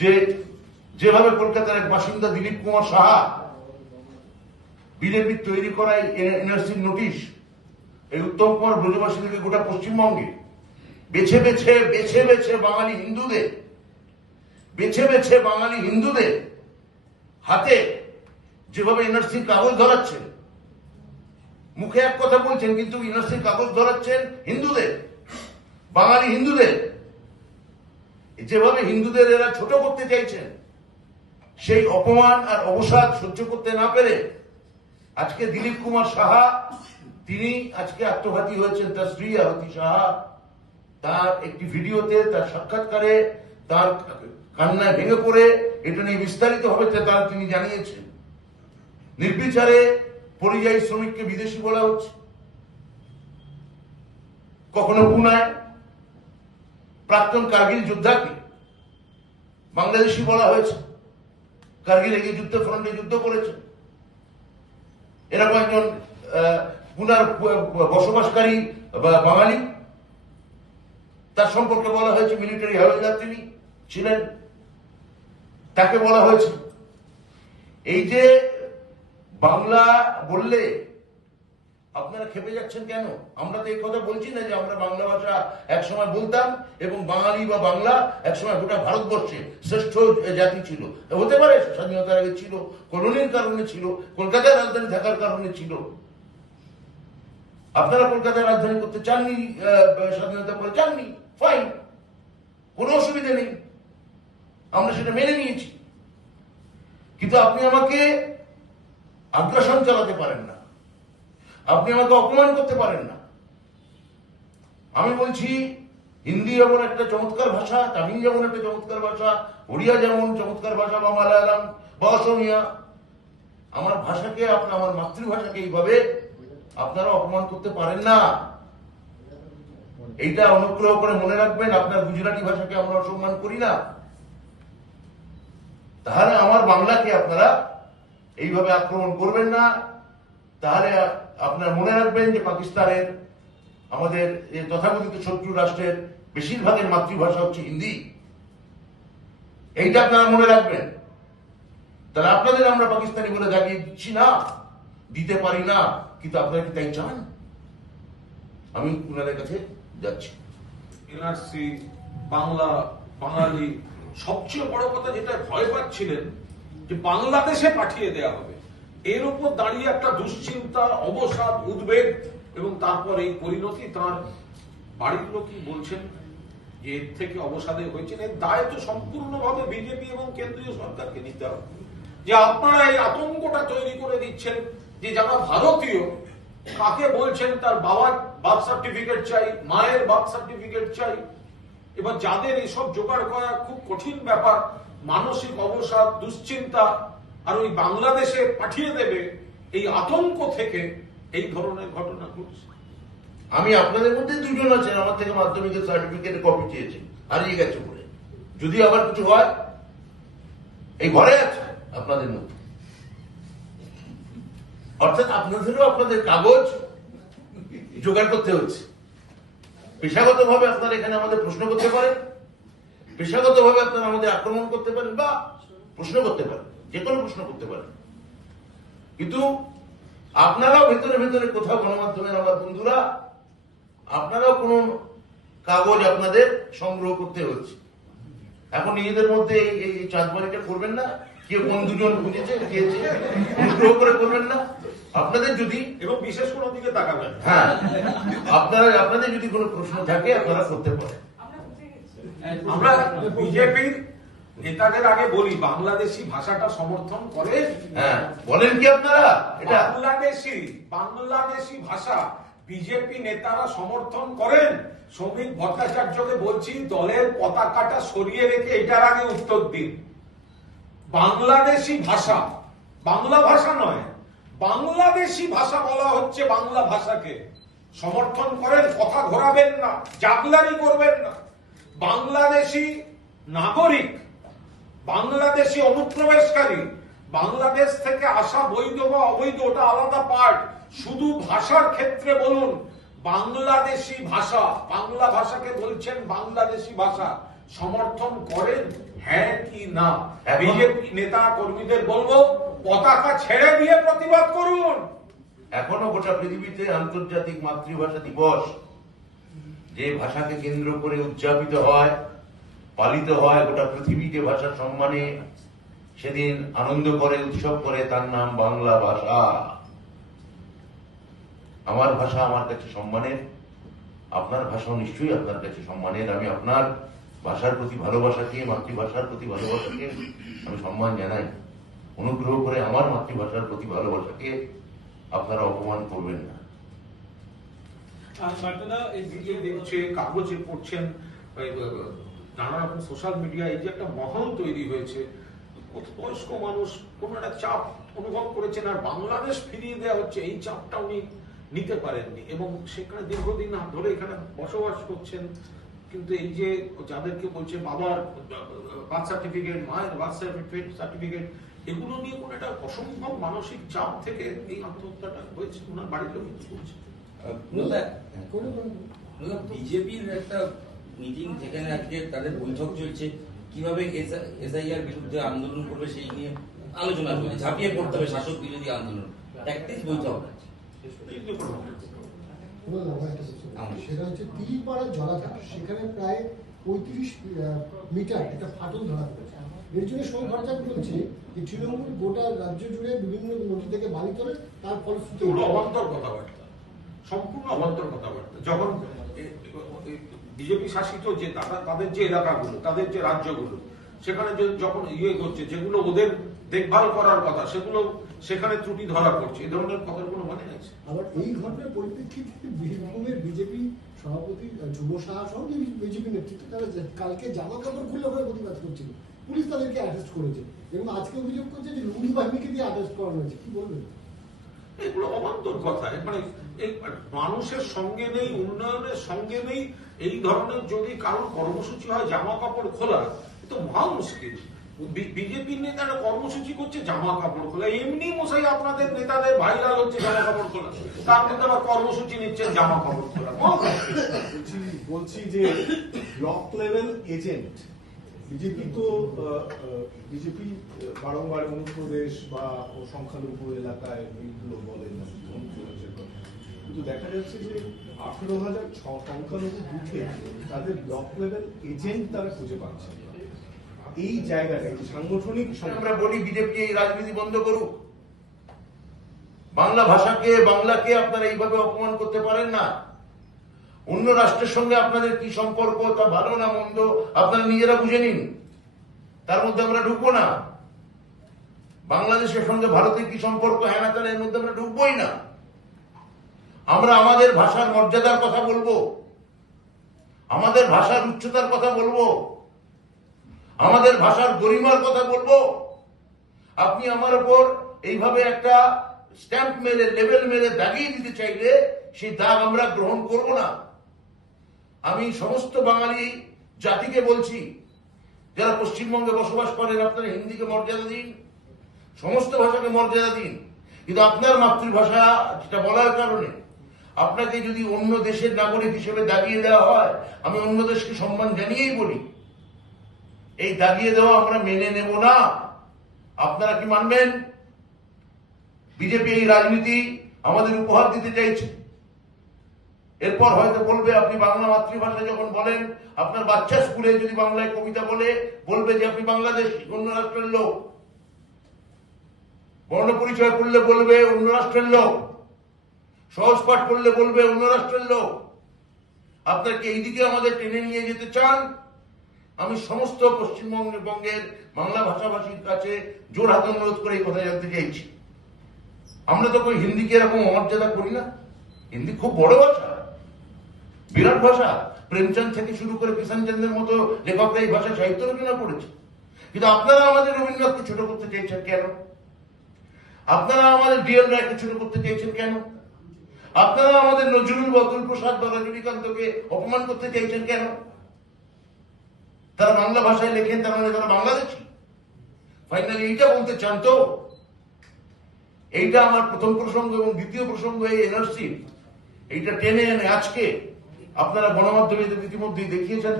যে যেভাবে কলকাতার এক বাসিন্দা দিলীপ কুমার সাহা বিজেপির তৈরি করা এনআরসির নোটিশ এই উত্তম কুমার ব্রজবাসীদেরকে গোটা পশ্চিমবঙ্গে বেছে বেছে বেছে বেছে বাঙালি হিন্দুদের হাতে যেভাবে এনআরসির কাগজ ধরাচ্ছেন, মুখে এক কথা বলছেন কিন্তু এনআরসির কাগজ ধরাচ্ছেন বাঙালি হিন্দুদের, যেভাবে হিন্দুদের এরা ছোট করতে চাইছেন, সেই অপমান আর অবসাদ সহ্য করতে না পেরে আজকে দিলীপ কুমার সাহা তিনি আজকে আত্মঘাতী হয়েছেন। তার স্ত্রী আরতি সাহা তার একটি ভিডিওতে, তার সাক্ষাৎকারে, তার কান্নায় ভেঙে পড়ে এটা নিয়ে বিস্তারিত ভাবে তিনি জানিয়েছেন। নির্বিচারে পরিযায়ী শ্রমিককে বিদেশি বলা হচ্ছে, কখনো পুনায় প্রাক্তন কার্গিল যোদ্ধাকে বাংলাদেশি বলা হয়েছে। কার্গিল এগিয়ে যুদ্ধ ফ্রন্টে যুদ্ধ করেছে এরকম একজন পুনার বসবাসকারী বাঙালি, তার সম্পর্কে বলা হয়েছে মিলিটারি হাওলদার তিনি ছিলেন, তাকে বলা হয়েছে। এই যে বাংলা বললে আপনারা খেপে যাচ্ছেন কেন? আমরা তো এই কথা বলছি না যে আমরা বাংলা ভাষা একসময় বলতাম এবং বাঙালি বা বাংলা একসময় গোটা ভারতবর্ষে শ্রেষ্ঠ জাতি ছিল। হতে পারে স্বাধীনতার আগে ছিল, কলোনির কারণে ছিল, কলকাতার রাজধানী থাকার কারণে ছিল। আপনারা কলকাতার রাজধানী করতে চাননি, স্বাধীনতা পরে চাননি, ফাইন, কোনো অসুবিধা নেই, আমরা সেটা মেনে নিয়েছি। কিন্তু আপনি আমাকে আগ্রাসন চালাতে পারেন না, আপনি আমাকে অপমান করতে পারেন না। আমি বলছি হিন্দি যেমন একটা চমৎকার ভাষা, তামিল যেমন একটা চমৎকার ভাষা, ওড়িয়া যেমন চমৎকার ভাষা, বা মালায়ালাম বা অসমিয়া, আমার ভাষাকে আমার মাতৃভাষাকে এইভাবে আপনারা অপমান করতে পারেন না। এইটা অনুগ্রহ করে মনে রাখবেন। আপনার গুজরাটি ভাষাকে আমরা অসম্মান করি না, তাহলে আমার বাংলাকে আপনারা এইভাবে আক্রমণ করবেন না। তাহলে আপনারা মনে রাখবেন যে পাকিস্তানের, আমাদের তথাকথিত শত্রু রাষ্ট্রের বেশিরভাগের মাতৃভাষা হচ্ছে হিন্দি। এইটা আপনারা মনে রাখবেন। তাহলে আপনাদের আমরা পাকিস্তানি বলে দাঁড়িয়ে দিচ্ছি না, দিতে পারি না, কিন্তু আপনারা কি তাই চান? আমি ওনাদের কাছে যাচ্ছি। এনআরসি, বাংলা, বাঙালি, সবচেয়ে বড় কথা যেটা ভয় পাচ্ছিলেন যে বাংলাদেশে পাঠিয়ে দেওয়া হবে, এর উপর দাঁড়িয়ে একটা দুশ্চিন্তা, অবসাদ, উদ্বেগ এবং তারপর এই পরিণতি। তার বাড়ির লোকই বলছেন যে এর থেকে অবসাদে হয়েছেন, এর দায় তো সম্পূর্ণভাবে বিজেপি এবং কেন্দ্রীয় সরকারকে নিতে হবে। যে আপনারা এই আতঙ্কটা তৈরি করে দিচ্ছেন যে যারা ভারতীয়, কাকে বলছেন তার বাবার বার্থ সার্টিফিকেট চাই, মায়ের বার্থ সার্টিফিকেট চাই। এবার যাদের এসব জোগাড় করা খুব কঠিন ব্যাপার, মানসিক অবসাদ, দুশ্চিন্তা, আর ওই বাংলাদেশে পাঠিয়ে দেবে, এই আতঙ্ক থেকে এই ধরনের ঘটনা ঘটছে। আমি আপনাদের মধ্যে দুজন আছেন আমার থেকে মাধ্যমিকের সার্টিফিকেট কপি চেয়েছেন, হারিয়ে গেছে বলে। যদি আবার কিছু হয়, এই ঘরে আছে আপনাদের মধ্যে, অর্থাৎ আপনাদেরও আপনাদের কাগজ জোগাড় করতে হচ্ছে। পেশাগত ভাবে আপনারা এখানে আমাদের প্রশ্ন করতে পারেন, পেশাগত ভাবে আপনারা আমাদের আক্রমণ করতে পারেন বা প্রশ্ন করতে পারেন, যে কোনো প্রশ্ন করতে পারেন, কিন্তু আপনারাও ভেতরে ভেতরে কোথাও গণমাধ্যমের আমার বন্ধুরা, আপনারাও কোন কাগজ আপনাদের সংগ্রহ করতে হচ্ছে। এখন নিজেদের মধ্যে এই চাঁদবাড়িটা করবেন না, কেউ কোন দুজন বুঝেছে খেয়েছে, অনুগ্রহ করে করবেন না। আপনাদের যদি, এবং বিশেষ কোনো দিকে তাকাবেন, হ্যাঁ, আপনাদের যদি কোনো প্রশ্ন থাকে আপনারা করতে পারেন। আমরা বিজেপির নেতাদের আগে বলি, বাংলাদেশি ভাষাটা সমর্থন করে। হ্যাঁ, বলেন কি আপনারা? এটা বাংলাদেশি ভাষা বিজেপি নেতারা সমর্থন করেন। শ্রমিক ভট্টাচার্যকে বলছি, দলের পতাকাটা সরিয়ে রেখে এটার আগে উত্তর দিন। বাংলাদেশি ভাষা, বাংলা ভাষা নয়, বাংলাদেশি ভাষা বলা হচ্ছে। বাংলা ভাষাকে সমর্থন করেন, কথা ঘোরাবেন না, জাগলারি করবেন না। বাংলাদেশি নাগরিক, বাংলাদেশি অনুপ্রবেশকারী, বাংলাদেশ থেকে আসা বৈধ বা অবৈধ ওটা আলাদা পার্ট। শুধু ভাষার ক্ষেত্রে বলুন বাংলাদেশি ভাষা, বাংলা ভাষাকে বলছেন বাংলাদেশি ভাষা। সমর্থন করেন, হ্যাঁ কি না? এখন- বিজেপি নেতা কর্মীদের বলবো পতাকা ছেড়ে দিয়ে প্রতিবাদ করুন। এখনো গোটা পৃথিবীতে আন্তর্জাতিক মাতৃভাষা দিবস যে ভাষাকে কেন্দ্র করে উদযাপিত হয়, পালিত হয় গোটা পৃথিবীকে ভাষার সম্মানে সেদিন আনন্দ করে, উৎসব করে, তার নাম বাংলা ভাষা। আমার ভাষা আমার কাছে সম্মানের, আপনার ভাষাও নিশ্চয়ই আপনার কাছে সম্মানের। আমি আপনার ভাষার প্রতি ভালোবাসাকে, মাতৃভাষার প্রতি ভালোবাসাকে আমি সম্মান জানাই। অনুগ্রহ করে আমার মাতৃভাষার প্রতি ভালোবাসাকে আপনারা অপমান করবেন না। আপনারা এই ভিডিও দেখছে, কাগজে পড়ছেন, নানা রকম সোশ্যাল মিডিয়া, এই যে একটা মহল তৈরি হয়েছে, বয়স্ক মানুষ কোন একটা চাপ অনুভব করেছেন, আর বাংলাদেশ ফিরিয়ে দেওয়া হচ্ছে, এই চাপটা উনি নিতে পারেননি এবং সেখানে দীর্ঘদিন ধরে এখানে বসবাস করছেন। কিন্তু এই যে যাদেরকে বলছে বাবার বার্থ সার্টিফিকেট, মায়ের বার্থ সার্টিফিকেট, এগুলো নিয়ে কোন একটা অসম্ভব মানসিক চাপ থেকে এই আত্মহত্যাটা হয়েছে, ওনার বাড়ির লোক বলছে। বিজেপির একটা মিটিং যেখানে আজকে তাদের বৈঠক চলছে, কিভাবে এসআইআর বিরুদ্ধে আন্দোলন করবে সেই নিয়ে আলোচনা চলছে, ঝাঁপিয়ে পড়তে হবে শাসক বিরোধী আন্দোলন, প্র্যাকটিস বৈঠক। সেটা হচ্ছে তিলপাড়া জলাধার, সেখানে প্রায় 35 মিটার একটা ফাটল ধরা পড়েছে। এর জন্য সময় খরচা চলছে যে তৃণমূল গোটা রাজ্য জুড়ে বিভিন্ন নদী থেকে বালি তোলে, তার ফলশ্রুতি অবান্তর কথাবার্তা, সম্পূর্ণ অবান্তর কথাবার্তা। যখন বিজেপি শাসিত যে তাদের যে এলাকাগুলো, তাদের যে রাজ্যগুলো, সেখানে যখন করছে, যেগুলো ওদের দেখভাল করার কথা, সেগুলো সেখানে ত্রুটি ধরা পড়ছে, এই ধরনের কথার কোনো মানে আছে? আবার এই ঘটনার পরিপ্রেক্ষিতে বীরভূমের বিজেপি সভাপতি যুব সাহা সহ বিজেপি নেতৃত্ব তারা কালকে জামা কাপড় খুলে হয়ে প্রতিবাদ করছিল, পুলিশ তাদেরকে অ্যারেস্ট করেছে এবং আজকে অভিযোগ করছে যে লুঙ্গি বাহিনীকে দিয়ে অ্যারেস্ট করানো হয়েছে। কি বলবেন? এগুলো অবান্তর কথা। মানে এই মানুষের সঙ্গে নেই, উন্নয়নের সঙ্গে নেই, এই ধরনের যদি কারোর কর্মসূচি হয় জামা কাপড় খোলা, এ তো মহা মুশকিল। বিজেপির নেতারা কর্মসূচি করছে জামা কাপড় খোলা, এমনি মশাই আপনাদের নেতাদের ভাইরাল হচ্ছে জামা কাপড় খোলা, তার মধ্যে আবার কর্মসূচি নিচ্ছেন জামা কাপড় খোলা। বলছি যে ব্লক লেভেল এজেন্ট বিজেপি তো বিজেপি বারংবার অনুপ্রদেশ বা সংখ্যালঘু এলাকায় এইগুলো বলেন, কিন্তু দেখা যাচ্ছে যে 18,000 সংখ্যালঘু বুথে তাদের ব্লক লেভেল এজেন্ট তারা খুঁজে পাচ্ছে। এই জায়গাটা সাংগঠনিক আমরা বলি বিজেপি এই রাজনীতি বন্ধ করুক। বাংলা ভাষাকে, বাংলাকে আপনারা এইভাবে অপমান করতে পারেন না। অন্য রাষ্ট্রের সঙ্গে আপনাদের কি সম্পর্ক, তা ভালো না মন্দ আপনারা নিজেরা বুঝে নিন, তার মধ্যে আমরা ঢুকবো না। বাংলাদেশের সঙ্গে ভারতের কি সম্পর্ক, হ্যাঁ না তার এর মধ্যে আমরা ঢুকবোই না। আমরা আমাদের ভাষার মর্যাদার কথা বলবো, আমাদের ভাষার উচ্চতার কথা বলবো, আমাদের ভাষার গরিমার কথা বলবো। আপনি আমার উপর এইভাবে একটা স্ট্যাম্প মেরে, লেবেল মেরে দাগিয়ে দিতে চাইলে সেই দাগ আমরা গ্রহণ করব না। আমি সমস্ত বাঙালি জাতিকে বলছি, যারা পশ্চিমবঙ্গে বসবাস করেন, আপনারা হিন্দিকে মর্যাদা দিন, সমস্ত ভাষাকে মর্যাদা দিন, কিন্তু আপনার মাতৃভাষা যেটা বলার কারণে আপনাকে যদি অন্য দেশের নাগরিক হিসেবে দাগিয়ে দেওয়া হয়, আমি অন্য দেশকে সম্মান জানিয়েই বলি, এই দাগিয়ে দেওয়া আমরা মেনে নেব না। আপনারা কি মানবেন? বিজেপি এই রাজনীতি আমাদের উপহার দিতে চাইছে। এরপর হয়তো বলবে, আপনি বাংলা মাতৃভাষা যখন বলেন, আপনার বাচ্চা স্কুলে যদি বাংলায় কবিতা বলবে যে আপনি বাংলাদেশ, অন্য রাষ্ট্রের লোক। বর্ণ পরিচয় করলে বলবে অন্য রাষ্ট্রের লোক, সহজ পাঠ করলে বলবে অন্য রাষ্ট্রের লোক। আপনারা কি এইদিকে আমাদের টেনে নিয়ে যেতে চান? আমি সমস্ত পশ্চিমবঙ্গের বাংলা ভাষাভাষীর কাছে জোর হাতে অনুরোধ করে এই কথা জানতে চাইছি। আমরা তো કોઈ হিন্দিকে এরকম অমর্যাদা করি না। হিন্দি খুব বড় ভাষা, বিরাট ভাষা। প্রেমচন্দ থেকে শুরু করে কিষানচন্দ্রের মতো লেখকরা এই ভাষা সাহিত্য রচনা করেছে। কিন্তু আপনারা আমাদের রবীন্দ্রনাথকে ছোট করতে চাইছেন কেন? আপনারা আমাদের ডিএল রায়কে ছোট করতে চাইছেন কেন? আপনারা আমাদের নজরুল, অতুল প্রসাদ বা রজনীকান্তকে অপমান করতে চাইছেন কেন? তারা বাংলা ভাষায় লেখেন, তার মানে তারা বাংলাদেশী। ফাইনালি এইটা বলতে চান তো? এইটা আমার প্রথম প্রসঙ্গ। এবং দ্বিতীয় প্রসঙ্গ, এই এনআরসি এইটা টেনে এনে আজকে আপনারা গণমাধ্যমে ইতিমধ্যেই দেখিয়েছেন।